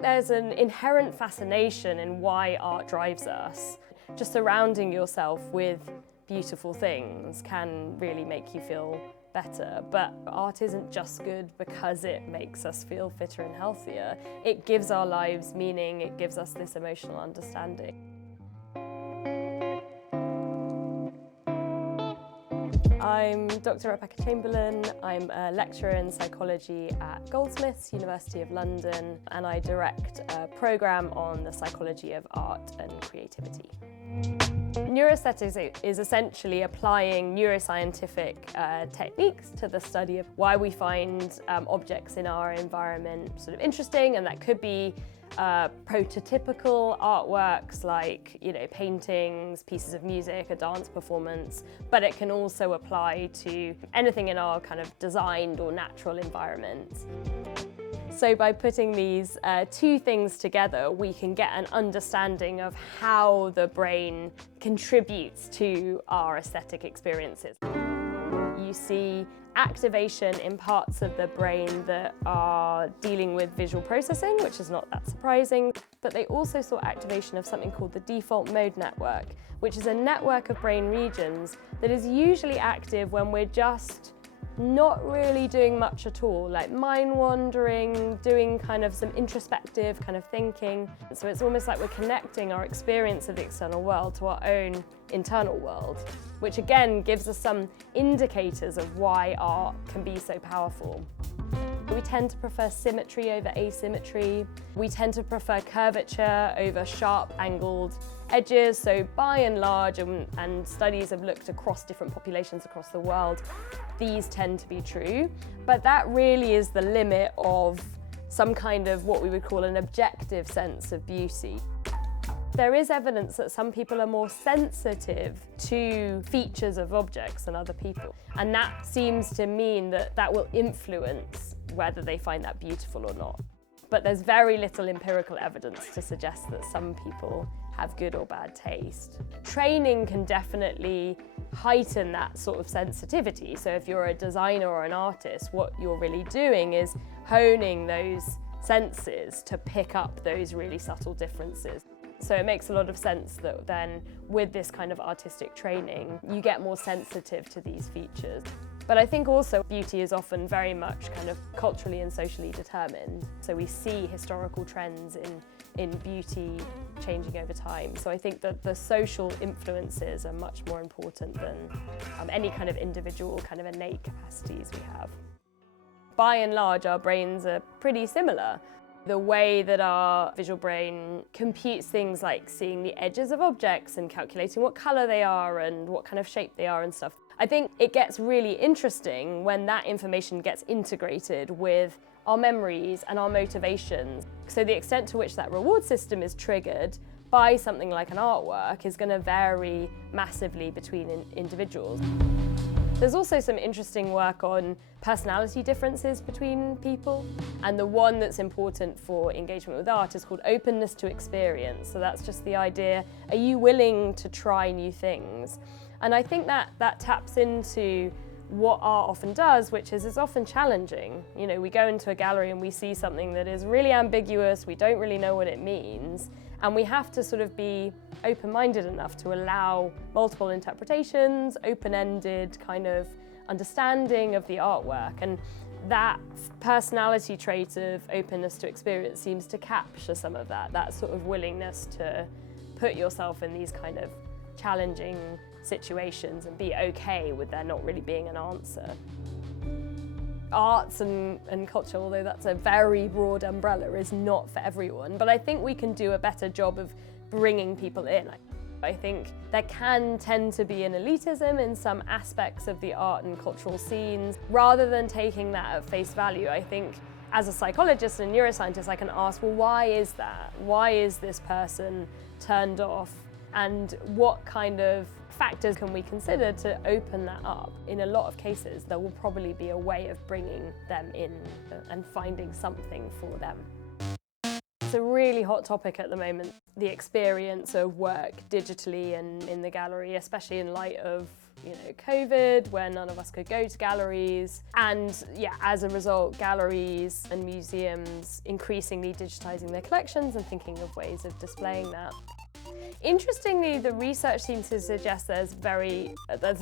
There's an inherent fascination in why art drives us. Just surrounding yourself with beautiful things can really make you feel better, but art isn't just good because it makes us feel fitter and healthier. It gives our lives meaning, it gives us this emotional understanding. I'm Dr. Rebecca Chamberlain. I'm a lecturer in psychology at Goldsmiths, University of London, and I direct a programme on the psychology of art and creativity. Neuroaesthetics is essentially applying neuroscientific techniques to the study of why we find objects in our environment sort of interesting, and that could be prototypical artworks like, paintings, pieces of music, a dance performance, but it can also apply to anything in our kind of designed or natural environment. So by putting these two things together, we can get an understanding of how the brain contributes to our aesthetic experiences. You see activation in parts of the brain that are dealing with visual processing, which is not that surprising, but they also saw activation of something called the default mode network, which is a network of brain regions that is usually active when we're just not really doing much at all, like mind wandering, doing kind of some introspective kind of thinking. So it's almost like we're connecting our experience of the external world to our own internal world, which again gives us some indicators of why art can be so powerful. We tend to prefer symmetry over asymmetry. We tend to prefer curvature over sharp angled edges. So by and large, and studies have looked across different populations across the world, these tend to be true. But that really is the limit of some kind of what we would call an objective sense of beauty. There is evidence that some people are more sensitive to features of objects than other people. And that seems to mean that that will influence whether they find that beautiful or not. But there's very little empirical evidence to suggest that some people have good or bad taste. Training can definitely heighten that sort of sensitivity. So if you're a designer or an artist, what you're really doing is honing those senses to pick up those really subtle differences. So it makes a lot of sense that then with this kind of artistic training, you get more sensitive to these features. But I think also beauty is often very much kind of culturally and socially determined. So we see historical trends in beauty changing over time. So I think that the social influences are much more important than any kind of individual kind of innate capacities we have. By and large, our brains are pretty similar. The way that our visual brain computes things like seeing the edges of objects and calculating what colour they are and what kind of shape they are and stuff. I think it gets really interesting when that information gets integrated with our memories and our motivations. So the extent to which that reward system is triggered by something like an artwork is going to vary massively between individuals. There's also some interesting work on personality differences between people, and the one that's important for engagement with art is called openness to experience. So that's just the idea, are you willing to try new things? And I think that taps into what art often does, which is it's often challenging. We go into a gallery and we see something that is really ambiguous, we don't really know what it means, and we have to sort of be open-minded enough to allow multiple interpretations, open-ended kind of understanding of the artwork. And that personality trait of openness to experience seems to capture some of that sort of willingness to put yourself in these kind of challenging situations and be okay with there not really being an answer. Arts and culture, although that's a very broad umbrella, is not for everyone, but I think we can do a better job of bringing people in. I think there can tend to be an elitism in some aspects of the art and cultural scenes. Rather than taking that at face value, I think as a psychologist and neuroscientist, I can ask, well, why is that? Why is this person turned off? And what kind of factors can we consider to open that up? In a lot of cases, there will probably be a way of bringing them in and finding something for them. It's a really hot topic at the moment, the experience of work digitally and in the gallery, especially in light of COVID, where none of us could go to galleries. And yeah, as a result, galleries and museums increasingly digitizing their collections and thinking of ways of displaying that. Interestingly, the research seems to suggest there's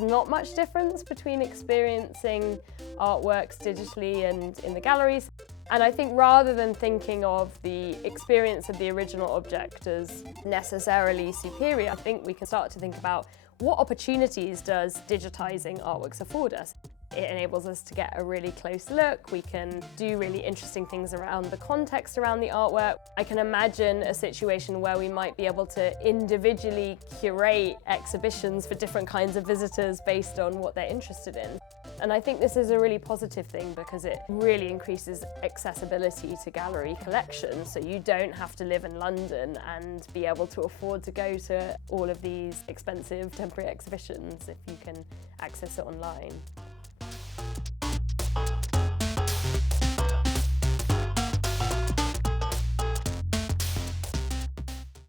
not much difference between experiencing artworks digitally and in the galleries. And I think rather than thinking of the experience of the original object as necessarily superior, I think we can start to think about what opportunities does digitizing artworks afford us. It enables us to get a really close look. We can do really interesting things around the context around the artwork. I can imagine a situation where we might be able to individually curate exhibitions for different kinds of visitors based on what they're interested in. And I think this is a really positive thing because it really increases accessibility to gallery collections. So you don't have to live in London and be able to afford to go to all of these expensive temporary exhibitions if you can access it online.